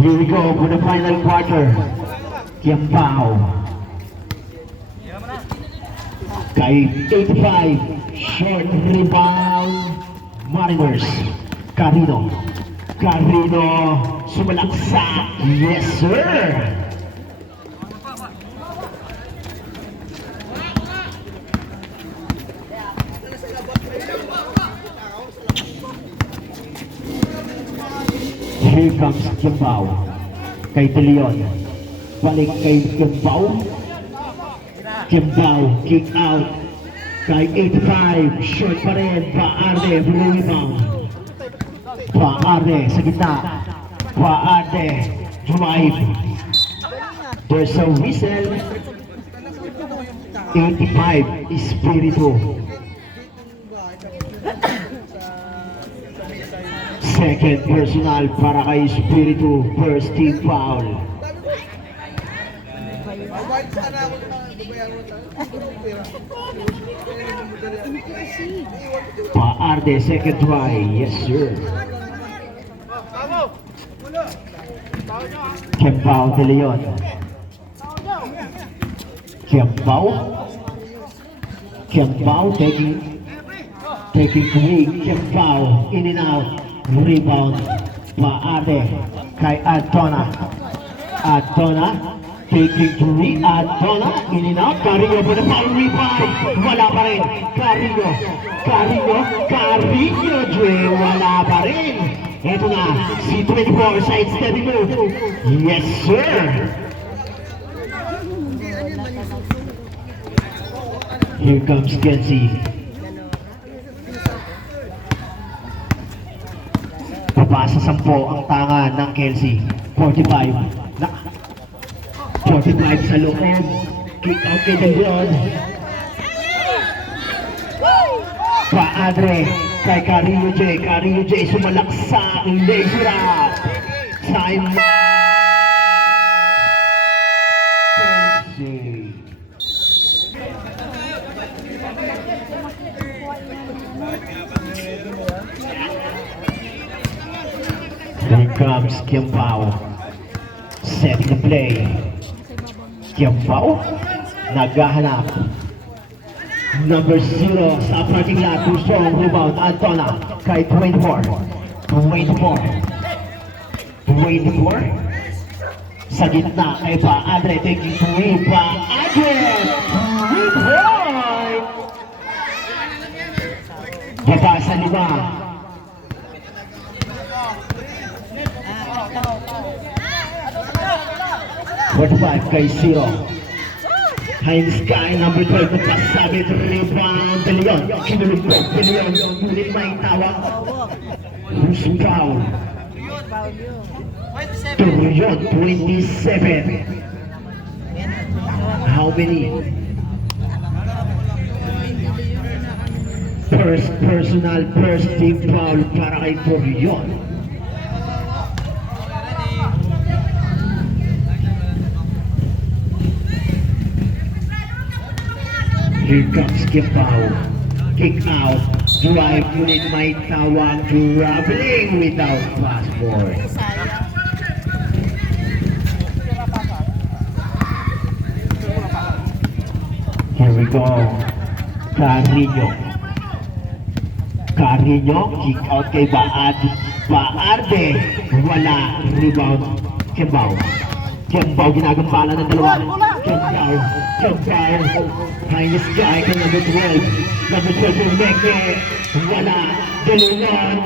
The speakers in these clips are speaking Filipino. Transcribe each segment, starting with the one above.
Here we go for the final quarter. Kiambao. Kay 85. Short rebound. Mariners. Carino. Carino. Sumalaksak. Yes, sir. Here comes Kiambao. Kay De Leon. Balik kay Kiambao. Kiambao, kick out. Kay 85. Short pa rin. Paarde, rebound. Paarde sa gitna. Paarde, drive. There's a whistle. 85, Espiritu. Second personal para kay Espiritu. First team foul. Paarde, second try. Yes, sir. Kiambao De Leon. Kiambao. Kiambao taking three. Kiambao in and out. Rebound. Paarde kay Adona. Adona taking three. Adona in and out. Carino for the foul rebound. Wala pa rin. Carino. Dre. Wala pa rin. Ito na. Si 24 side steady move. Yes, sir. Here comes Kenzie. Pabasa 10 ang tangan ng Kelsey. 45. 45 sa loob. Kick out kay De Leon. Paadre kay Carino J. Sumalaksak. Laser up. Time. Here comes Kiambao. Setting the play. Kiambao. Naghahanap. Number 0 sa parking lot. Too strong rebound. Antona. Kay 24. Sa gitna kay Paadre. Taking 3. Paadre. 3 point. Baba sa 5. 45 kay 0. High in the sky, number 12, nagpasabit, rebound, De Leon. Kinulugtog, De Leon, ulit may tawag. Who's foul? Turuyon, 27. How many? First personal, first team foul para kay Turuyon. Here comes Kiambao. Kick out. Drive. Unit may tawag. Traveling without passport. Here we go. Carino. Kick out kay Paarde. Wala. Rebound. Kiambao. Ginagampala ng dalawa. Kiambao. High in the sky kay number 12. Number 12 will make it. Wala. De Leon.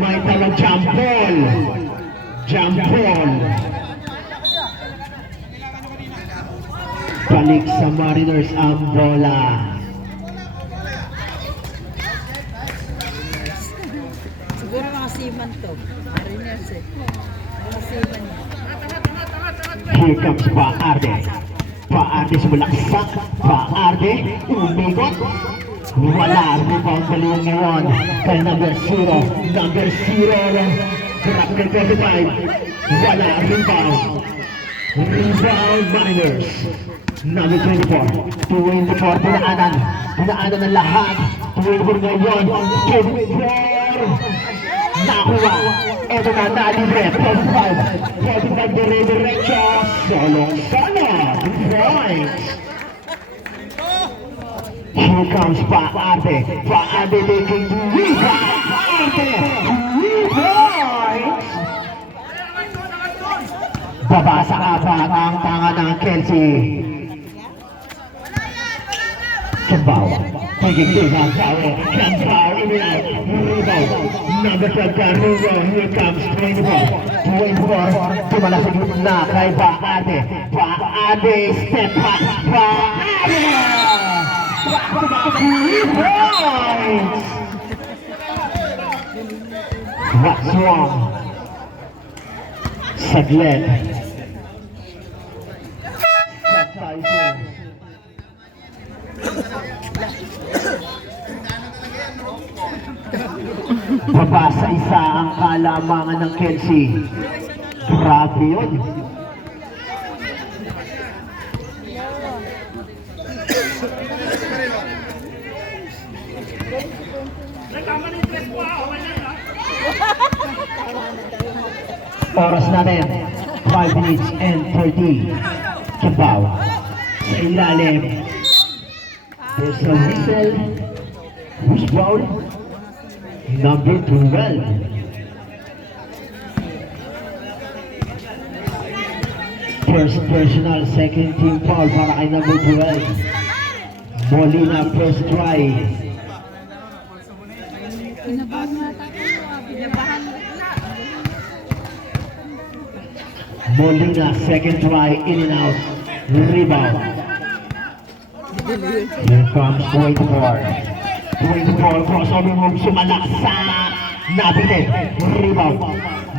May tawag jump ball. Balik sa Mariners ang bola. Siguro mga seaman to. Mariners eh. Mga seaman yan. Here comes Paarde sumalaksak. Paarde umikot. Wala. Rebound sa liyong ngayon kay number 0. Grab kay 35. Wala. Rebound Mariners. Number 24. 24. Pinaanan ng lahat. 24 ngayon. 24. Nakuha. Ito na nalibre. 45. 45 dire-diretso. Solong-solo. Points. Here comes Paarte. Paarte taking 3 Paarte. 3 points. Babasa ka pa ang tanga ng Kelsey. Kembao. Taking 2 Kembao. Kembao in and out. Rebound. Number 12 Caruso. Here comes 24. 24. Tumala sa gitna kay Paarte. Paarte. Step back. Paarte. 3 points! What's wrong? Saglit. Baba sa isa ang kalamangan ng Kelsey. Grabe yun. Oras natin, 5 minutes and 30. Kembao. Sa ilalim. There's a whistle. Who's foul? Number 12. First personal, second team foul para kay number 12. Molina first try. Pinabahan na tayo. Pinabahan na. Molina second try, in and out. Rebound. Here comes 24. 24 crossover move, sumalak sa nabitin. Rebound.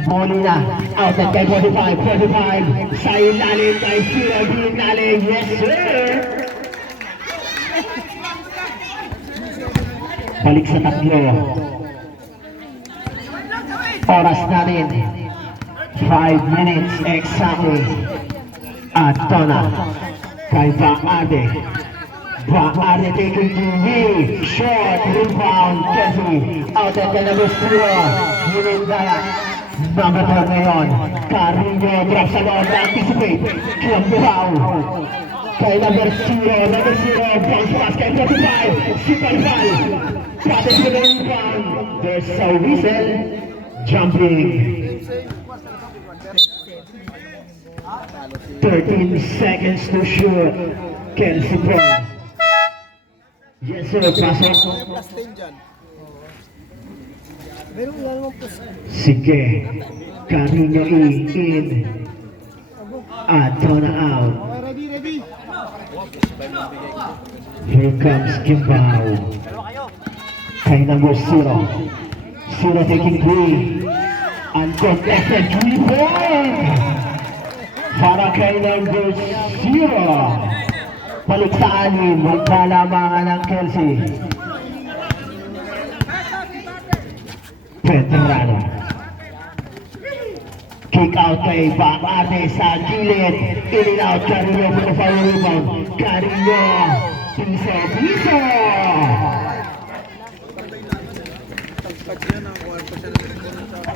Molina out at 45. 45 sa ilalim kay Sira Binale. Yes sir! Balik sa tatlo. Oras natin. 5 minutes exactly. At Tona kay Baade. Baade taking the knee. Short rebound. Kelsey out at the number 0. Hinindaya. Number 12 ngayon. Carino drop sa loob. Anticipate. Kembao. Kay number 0. Number 0. Bounce pass kay 45. Super foul. Pates with the rebound. There's a whistle. Jumping. 13 seconds to shoot. Kelsey Brown. Yes sir, pasok. Sige. Carino in. At Tona out. Here comes Kimbao. Kay number 0. 0 taking 3. Uncontested 3-point. Para kay number 0. Balik sa 6. Magkalamangan ng Kelsey. Veterano. Kick out kay Baade sa gilid. In and out. Carino for the foul rebound. Carino. Piso.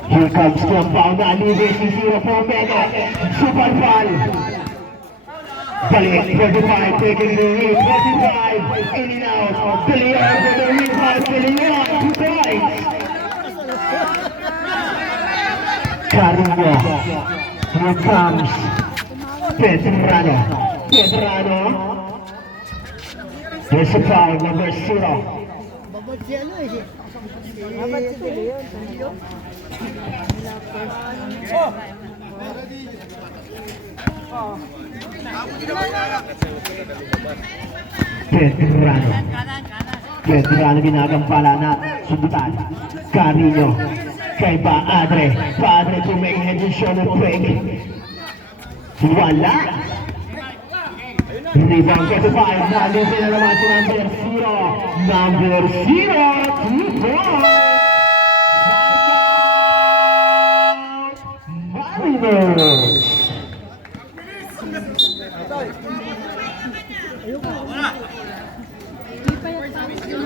Here comes Kembao na alibis si 0 for Mega. Super foul. Balik, 25, taking the lead, 25, in and out. Billion for the rebound, Billion, 2 points. Carino. Here comes Veterano. There's a foul, number 0. Babad si ano eh. Babad si Leon. Veterano ginagampala na sundutan. Carino kay Baadre. Baadre to make head and shoulder break. Wala. Rebound kay 5. Nalipin na naman si number 0. Number 0. 2 points. Mariners. Hindi pa yung tapos yung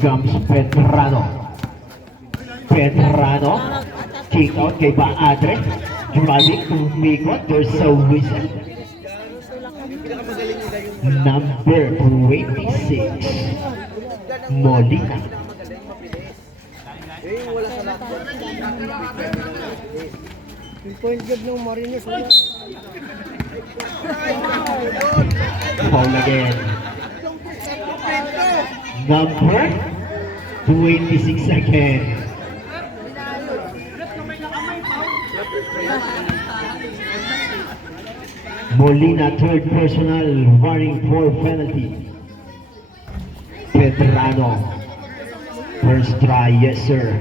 comes Pedrano. Pedrano. Kick out kay Baadre. Driving to Mikot. There's a whistle. Number 26. Molina. Yung point guard ng Marinos. Foul again. Number 26 again. Molina, third personal, warning for penalty. Pedrano. First try, yes sir.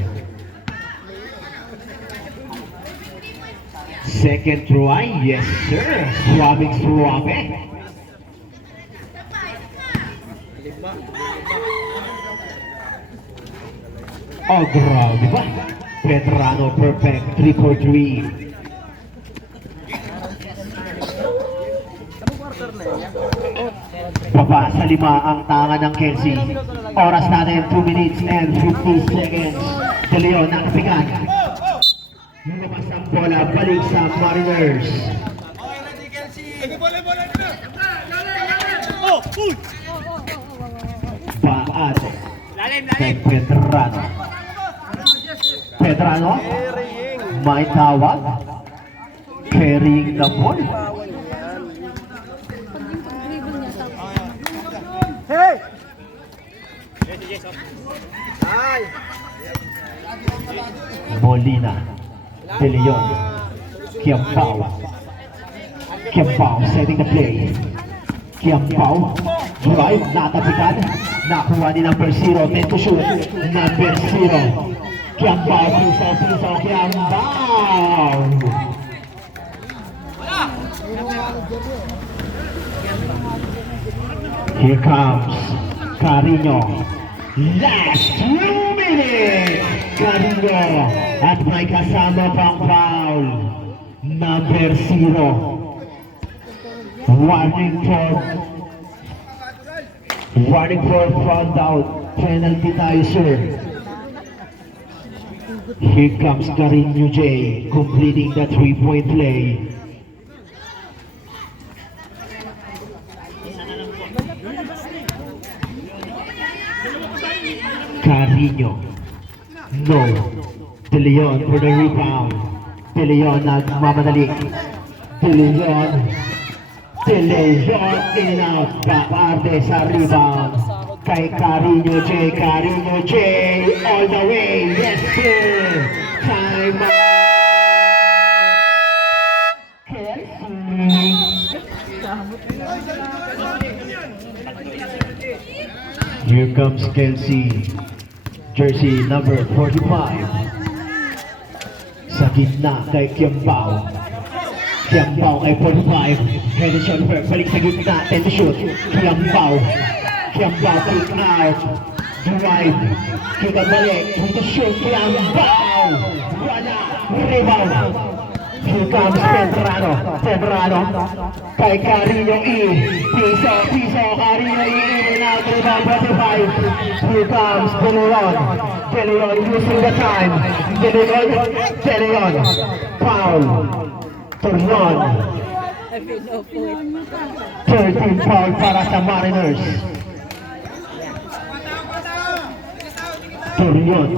Second try, yes sir. Swabbing. Oh, grabe ba? Pedrano, perfect. 3 for 3. Baba sa 5 ang tanga ng Kelsey. Oras natin 2 minutes and 50 seconds. De Leon nakapigan. Lumabas ang bola, balik sa Mariners. Baad kay Pedrano. Pedrano, may tawag. Carrying the ball. Hey! Ay! Molina, De Leon, Kiampao setting the play. Kiampao, drive, natapikan, nakuha ni number 0, meant to shoot, number 0. Kiampao, piso, Kiampao. Here comes Carino. Last 2 minutes. Carino at may kasama pang foul. Number 0. Warning for front out. Penalty tayo, sir. Here comes Carino J. Completing the 3-point play. Carino. No. De Leon for the rebound. De Leon nagmamadali. De Leon in and out. Baarte sa rebound. Kay Carino J. All the way. Yes, sir. Time out. Here comes Kelsey. Jersey number 45. Sa gitna kay Kiampao. Kiampao kay 45. Head and shoulder. Balik sa gitna. 10 to shoot. Kiampao kick out. Drive. Kick out balik. 10 to shoot. Kiampao. Wala. Rebound. Here comes Pedrano. Kay Carino E. Piso. Carino E. In and out. Rebound 45. Here comes De Leon using the time. De Leon. Foul. Turnon. 13 foul para sa Mariners. Turnon.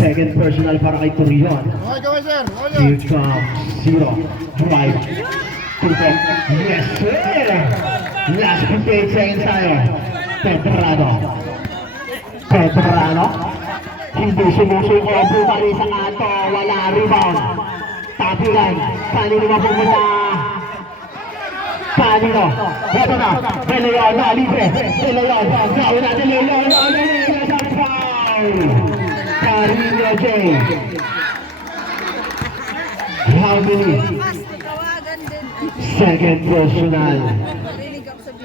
Second personal para kay Turnon. Here comes 0. Drive. Yes, sir! Last 58 seconds tayo. Pedrano. Hindi sumusuko. Bumali sa ato. Wala rebound. Tapigan. Kanino mapupunta? Kanino? Ito na. De Leon na. Libre. De Leon. Nauna De Leon. Foul. Carino J. How many? Second personal.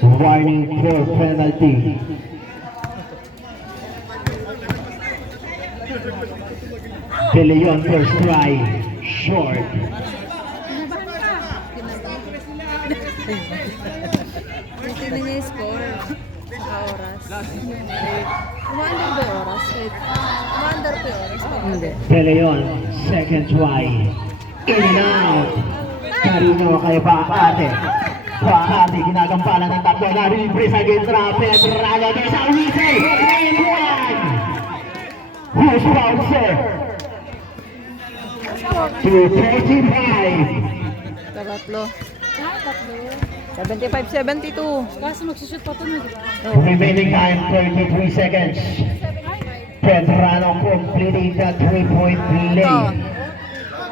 Warning for penalty. De Leon first try. Short. Titignan niya yung score. Saka oras. Umaandar ba yung oras? Umaandar pa yung oras? Hindi. De Leon, second try. In and out. Carino kay Paate. Paate, ginagampalan ng tatlo. Naribre sa gitra. Pedrano de sa Luise. And one. Who's bouncer? 235. Tatlo. Tatlo. 75-72. Kaso magsushoot pa ito na, di ba? Remaining time 33 seconds. Pedrano completing the 3-point play.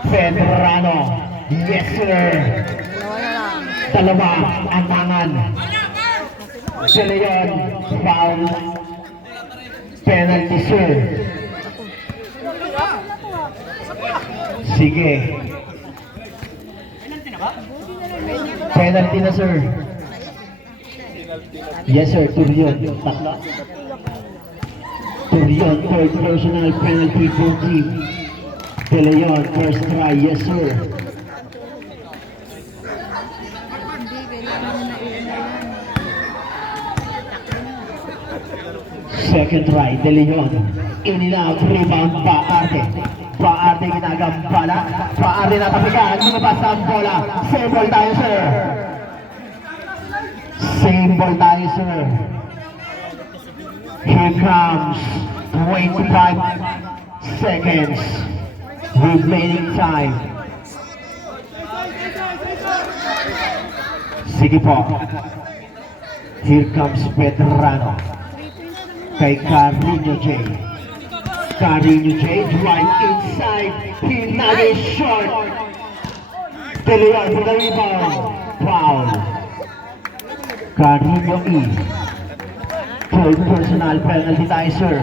Pedrano, yes sir. Dalawa ang tangan. De Leon, foul. Penalty sir. Sige. Penalty na sir. Yes sir, Turion. Tatlo. Turion, third personal penalty for team. De Leon, first try. Yes sir. Second try, De Leon. In and out, rebound, Paarte. Paarte ginagambala. Paarte natapigan. Lumabas ang bola. Same ball tayo, sir. Same ball tayo, sir. Here comes 25 seconds. Remaining time. Sige po. Here comes Pedrano. Kay Carino J. Carino J drive inside. Hinagi short. De Leon for the rebound. Foul. Carino E. Third personal penalty tayo, sir.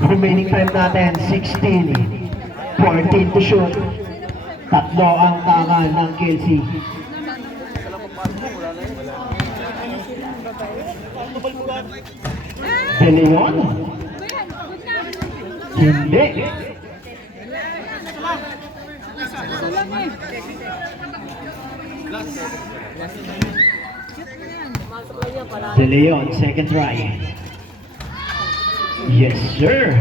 Remaining time natin 16. 14 to shoot. Tatlo ang tangan ng Kelsey. De Leon? Hindi. De Leon, second try. Yes, sir.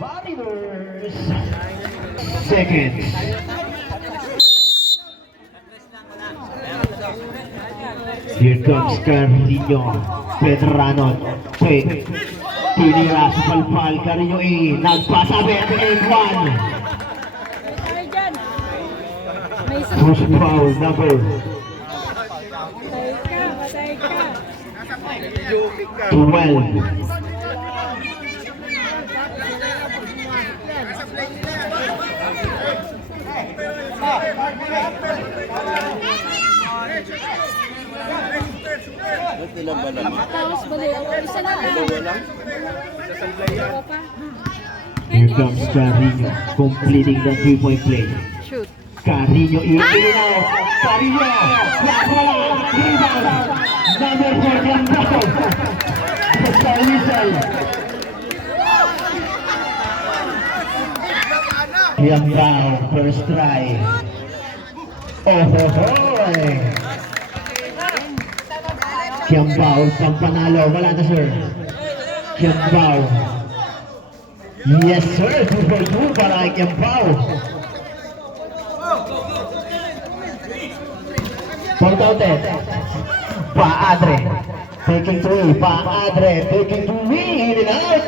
Volleyballers. Seconds. Here comes Carino Pedrano. Wait. Tinira sa palpal. Carino A. Nagpasabi at end 1. Push foul number 12. Here comes Carino completing the 3-point play. Shoot. Carino in and out. Carino. Wala. Rebound. Number 4 yung down. Basta whistle. Yang down. First try. Oh. Kiambao, pampanalo. Wala na sir. Kiambao. Yes sir. 2-2 para kay Kiambao. Portaute. Paadre. Taking 3. Paadre. Taking 2. In and out.